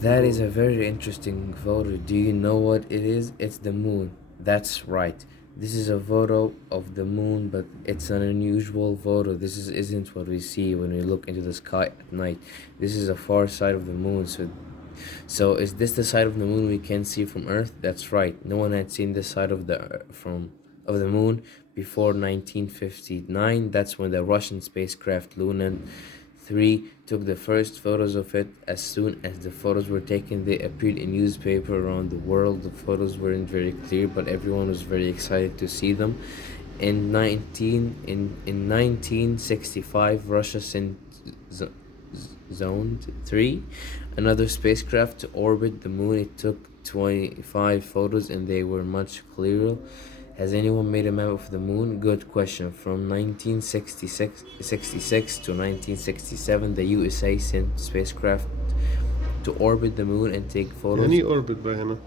That is a very interesting photo. Do you know what it is? It's the moon. That's right. This is a photo of the moon, but it's an unusual photo. Isn't what we see when we look into the sky at night. This is a far side of the moon. So is this the side of the moon we can see from Earth? That's right. No one had seen this side of the moon before 1959. That's when the Russian spacecraft Luna 3 took the first photos of it. As soon as the photos were taken, they appeared in newspaper around the world. The photos weren't very clear, but everyone was very excited to see them. In 1965, Russia sent Zone 3, another spacecraft, to orbit the moon. It took 25 photos and they were much clearer. Has anyone made a map of the moon? Good question. From 1966 to 1967, the USA sent spacecraft to orbit the moon and take photos. يعني orbit بقى هنا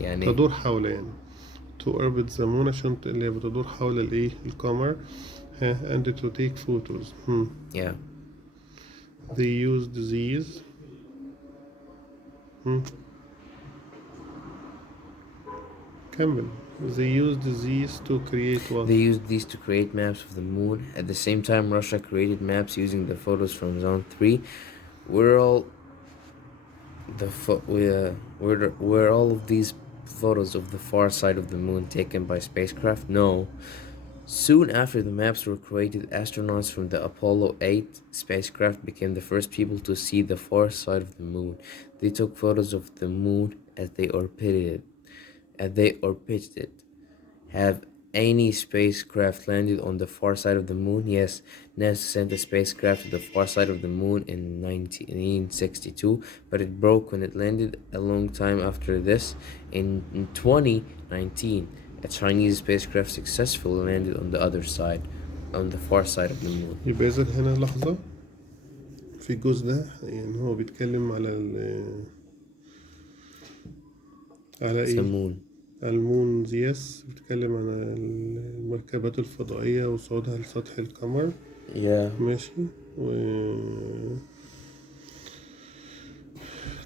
يعني تدور حول يعني to orbit the moon عشان اللي بتدور حول الايه القمر and to take photos. Yeah. They used these كمل. They used these to create what? They used these to create maps of the moon. At the same time, Russia created maps using the photos from Zone 3. Were all of these photos of the far side of the moon taken by spacecraft? No. Soon after the maps were created, astronauts from the Apollo 8 spacecraft became the first people to see the far side of the moon. They took photos of the moon as they orbited it. Have any spacecraft landed on the far side of the moon? Yes, NASA sent a spacecraft to the far side of the moon in 1962, but it broke when it landed. A long time after this, in 2019, a Chinese spacecraft successfully landed on the other side, on the far side of the moon. يبقى إذا هنا لحظة في الجزء ده يعني هو بيتكلم على على It's ايه؟ the moon. المون يس بيتكلم عن المركبات الفضائية وصعودها لسطح القمر. ماشي.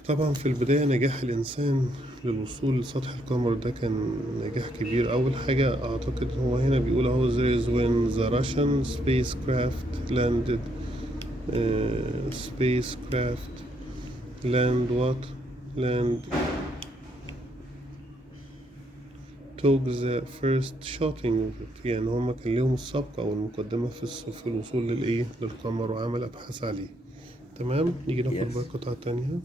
طبعا في البداية نجاح الإنسان للوصول لسطح القمر ده كان نجاح كبير. أول حاجة أعتقد هو هنا بيقول أهو there is when the Russian spacecraft landed took the first shooting of it. يعني هما كان ليهم السبق أو المقدمة في الوصول للقمر وعمل أبحاث عليه. تمام. نيجي ناخد بقى القطعة التانية.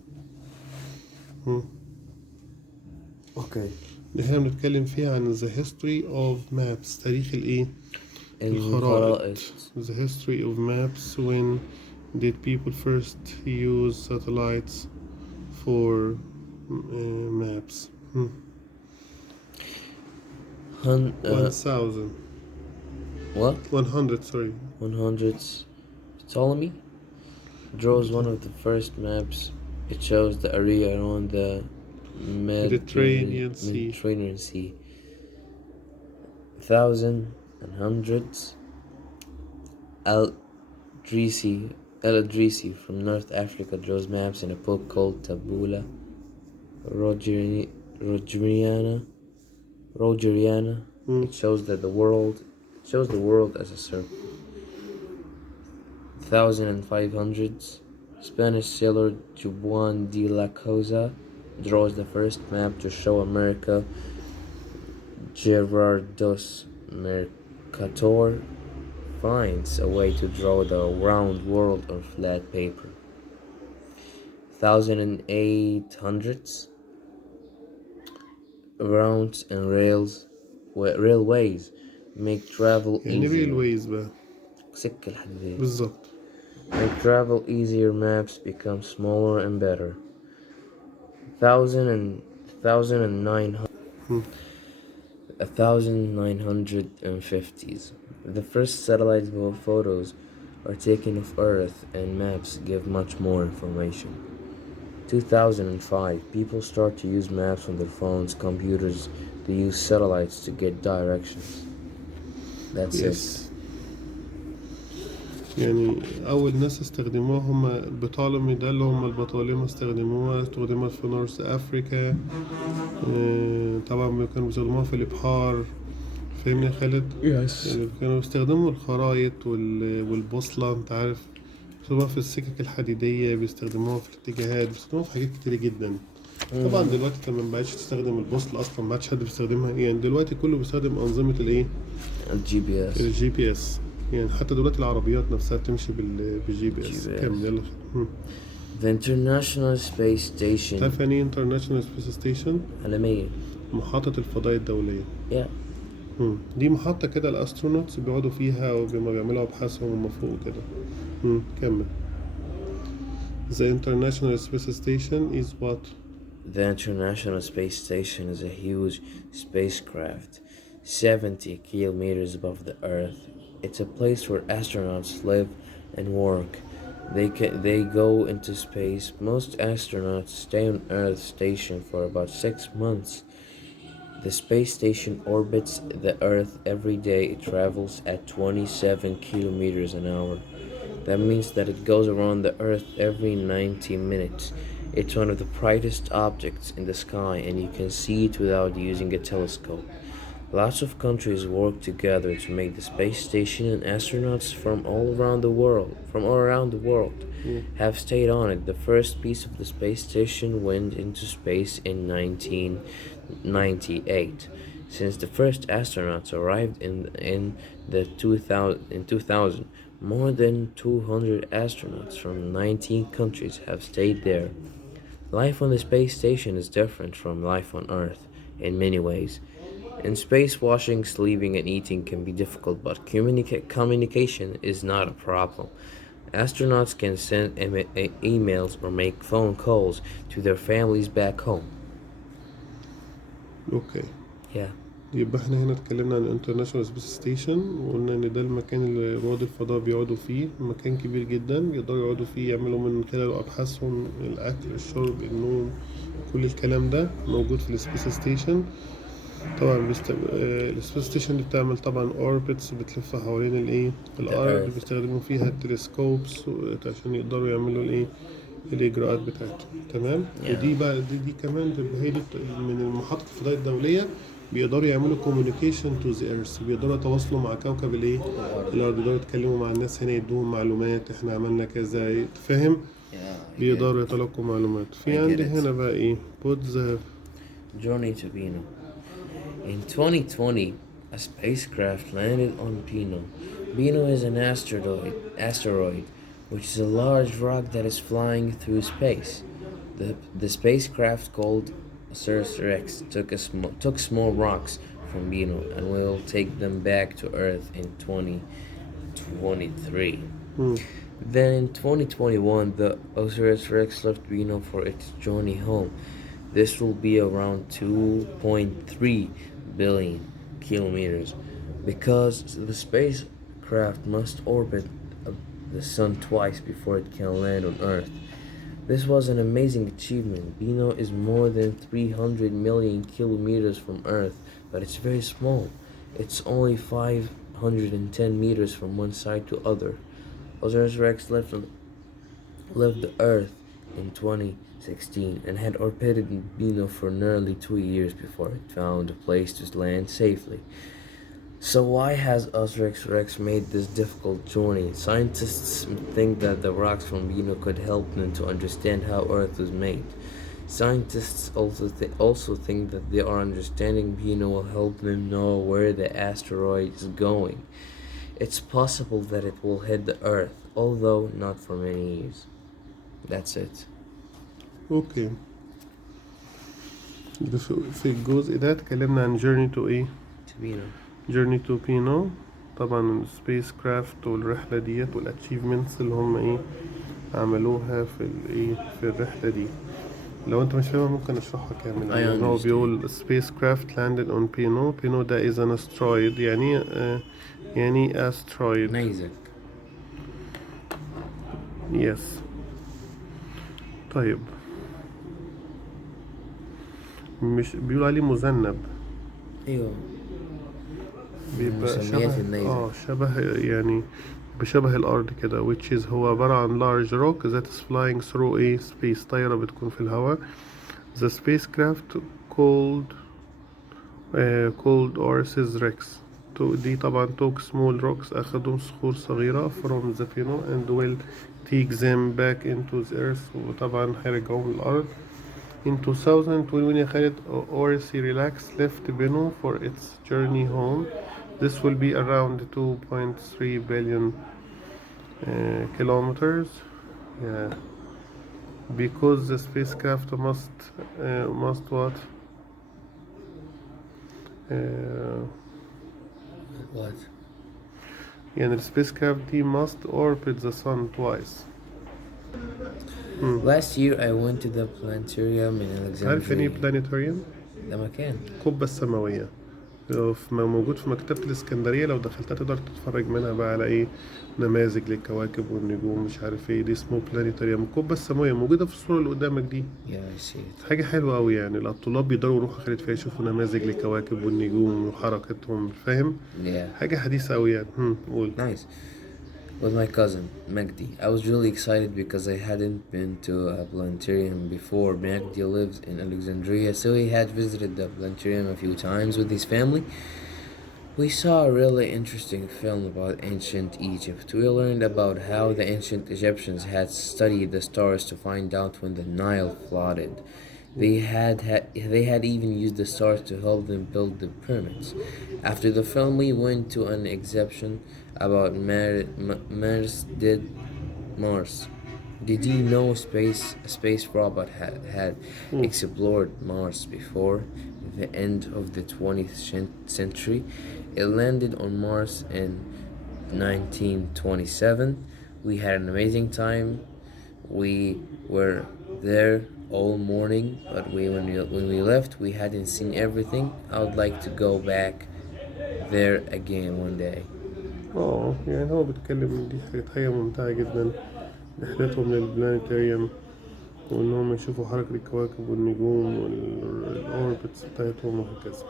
Okay. احنا بنتكلم فيها عن the history of maps. تاريخ الخرائط. The history of maps. When did people first use satellites for maps? 1000. What? 100, sorry. 100s. Ptolemy draws one of the first maps. It shows the area around the Mediterranean Sea. 1000 and hundreds. El-Idrisi from North Africa draws maps in a book called Tabula Rogeriana. It shows the world as a circle. 1500s. Spanish sailor Juan de la Cosa draws the first map to show America. Gerardus Mercator finds a way to draw the round world on flat paper. 1800s. Rounds and railways make travel يعني easier. railways بقى. سكة الحديد. بالظبط. Make travel easier. Maps become smaller and better. 1950s. The first satellite photos are taken of Earth, and maps give much more information. 2005. People start to use maps on their phones, computers. They use satellites to get directions. That's it. يعني أول ناس استخدموها هم البطالمي ده اللي هم البطالمة استخدموها في نورث أفريكا. طبعا كانوا بيستخدموها في الإبحار. فاهمني يا خالد؟ Yes. كانوا بيستخدموا الخرايط والبوصلة انت عارف، بيستخدموها في السكك الحديدية، بيستخدموها في الاتجاهات، بيستخدموها في حاجات كتير جدا. طبعا دلوقتي انت ما بقتش تستخدم البوصلة أصلا، ما بقتش حد بيستخدمها، يعني دلوقتي كله بيستخدم أنظمة الإيه؟ الGPS. الجي بي اس. يعني حتى دلوقتي العربيات نفسها تمشي بالجي بي اس. GPS. كمل يلا. The International Space Station. تعرف يعني ايه International Space Station؟ عالمية. محطة الفضاء الدولية. Yeah. دي محطة كده الأسترونوتس بيقعدوا فيها وبيعملوا أبحاثهم وهم فوق كده. كمل. The International Space Station is what? The International Space Station is a huge spacecraft, 70 kilometers above the Earth. It's a place where astronauts live and work. They go into space. Most astronauts stay on Earth station for about 6 months. The space station orbits the Earth every day. It travels at 27 kilometers an hour. That means that it goes around the Earth every 90 minutes. It's one of the brightest objects in the sky, and you can see it without using a telescope. Lots of countries work together to make the space station, and astronauts from all around the world, have stayed on it. The first piece of the space station went into space in 1998. Since the first astronauts arrived in 2000, more than 200 astronauts from 19 countries have stayed there. Life on the space station is different from life on Earth in many ways. In space, washing, sleeping, and eating can be difficult, but communication is not a problem. Astronauts can send emails or make phone calls to their families back home. اوكي. Yeah. يبقى احنا هنا اتكلمنا عن International Space Station، وقلنا ان ده المكان اللي رواد الفضاء بيقعدوا فيه، مكان كبير جدا بيقدروا يقعدوا فيه يعملوا من خلاله ابحاثهم، الاكل، الشرب، النوم، كل الكلام ده موجود في السبيس ستيشن. طبعا السبيس ستيشن دي بتعمل طبعا اوربتس بتلف حوالين الايه الارض، بيستخدموا فيها التلسكوبس عشان يقدروا يعملوا الايه الاجراءات بتاعتهم. تمام. ودي بقى دي كمان هي دي من المحطة الفضاء الدولية، بيقدروا يعملوا communication to the earth، بيقدروا يتواصلوا مع كوكب الايه الارض، بيقدروا يتكلموا مع الناس هنا، يدوهم معلومات احنا عملنا كذا، فاهم؟ بيقدروا يتلقوا معلومات. في عندي هنا بقى ايه put the journey to Pino. In 2020, a spacecraft landed on Pino. Pino is an asteroid, which is a large rock that is flying through space. The spacecraft called Ceres took small rocks from Pino and will take them back to Earth in 2023. Then in 2021, the Osiris-Rex left Pino for its journey home. This will be around 2.3 billion kilometers, because the spacecraft must orbit the sun twice before it can land on Earth. This was an amazing achievement. Pino is more than 300 million kilometers from Earth, but it's very small. It's only 510 meters from one side to other. Osiris-Rex left the Earth in 2016 and had orbited Pino for nearly 2 years before it found a place to land safely. So why has Osiris-Rex made this difficult journey? Scientists think that the rocks from Pino could help them to understand how Earth was made. Scientists also think that their understanding Pino will help them know where the asteroid is going. It's possible that it will hit the Earth, although not for many years. That's it. اوكي. في الجزء ده اتكلمنا عن journey to ايه؟ To Pino. journey to Pino. طبعا السبيس كرافت والرحلة ديت والاتشيفمنتس اللي هم ايه عملوها في الايه في الرحلة دي. لو انت مش فاهمها ممكن اشرحها كامل. يعني هو بيقول space craft landed on Pino. Pino ده is an asteroid، يعني asteroid. نيزك. yes. طيب مش بيقول عليه مذنب. ايوه. بيبقى شبه النيزك. شبه يعني بشبه الأرض كده which is هو عبارة عن large rock that is flying through a space. طايرة بتكون في الهواء. The spacecraft called Orsis Rex. دي طبعا took small rocks أخدوا صخور صغيرة from the Pino and will take them back into the earth. وطبعا هيرجعوهم للأرض. In 2020 يا خالد Odyssey Relax left Bennu for its journey home. This will be around 2.3 billion kilometers. Yeah. Because the spacecraft must what? What? يعني ال spacecraft دي must orbit the sun twice. Last year I went to the planetarium in عارف يعني Alexandria. planetarium؟ ده مكان. القبة السماوية. موجود في مكتبة الإسكندرية، لو دخلتها تقدر تتفرج منها بقى على إيه نماذج للكواكب والنجوم مش عارف إيه. دي اسمه بلانيتاريوم. القبة السماوية موجودة في الصورة اللي قدامك دي. Yeah, I see it. حاجة حلوة أوي يعني. الطلاب بيقدروا يروحوا خالد فيها يشوفوا نماذج للكواكب والنجوم وحركتهم. فاهم؟ Yeah. حاجة حديثة أوي يعني. قول. Nice. With my cousin Magdi. I was really excited because I hadn't been to a planetarium before. Magdi lives in Alexandria, so he had visited the planetarium a few times with his family. We saw a really interesting film about ancient Egypt. We learned about how the ancient Egyptians had studied the stars to find out when the Nile flooded. They had even used the stars to help them build the pyramids. After the film, we went to an exhibition about Mars. Did you know a space robot had explored Mars before the end of the 20th century? It landed on Mars in 1927. We had an amazing time. We were there all morning, but when we left, we hadn't seen everything. I would like to go back there again one day. يعني هو بيتكلم إن دي حاجة ممتعة جدا رحلتهم للبلانيتاريوم، وإنهم يشوفوا حركة الكواكب والنجوم والأوربتس بتاعتهم وهكذا.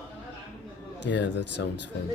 Yeah, that sounds fun.